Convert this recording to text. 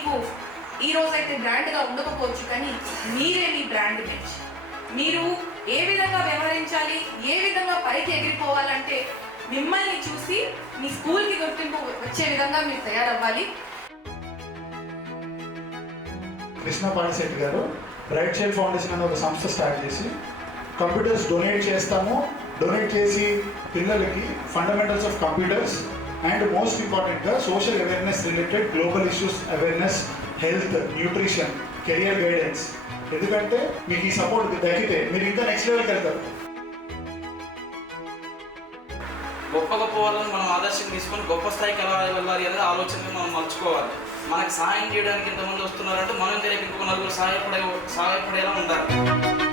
మీకు ఈ రోజైతే బ్రాండ్గా ఉండకపోవచ్చు, కానీ మీరే మీ బ్రాండ్ ఇమేజ్. మీరు ఏ విధంగా వ్యవహరించాలి, ఏ విధంగా పైకి ఎగిరిపోవాలంటే మిమ్మల్ని చూసి మీ స్కూల్కి గుర్తింపు వచ్చే విధంగా మీరు తయారవ్వాలి. కృష్ణ పాణిశెట్టి గారు బ్రైట్ చైల్డ్ ఫౌండేషన్ అనే ఒక సంస్థ స్టార్ట్ చేసి కంప్యూటర్స్ డొనేట్ చేస్తాము. డొనేట్ చేసి పిల్లలకి fundamentals of computers and most ఇంపార్టెంట్గా social awareness related global issues awareness, health, nutrition, career guidance. ఎందుకంటే మీకు ఈ సపోర్ట్ దక్కితే మీరు ఇంకా నెక్స్ట్ లెవెల్కి వెళ్తారు. గొప్ప గొప్ప వాళ్ళని మనం ఆదర్శంగా తీసుకొని గొప్ప స్థాయికి ఎలా వెళ్ళాలి అనేది ఆలోచనగా మనం మర్చుకోవాలి. మనకు సహాయం చేయడానికి ఇంతమంది వస్తున్నారంటే మనం రేపు ఇంకొక నలుగురు సహాయపడేలా ఉండాలి.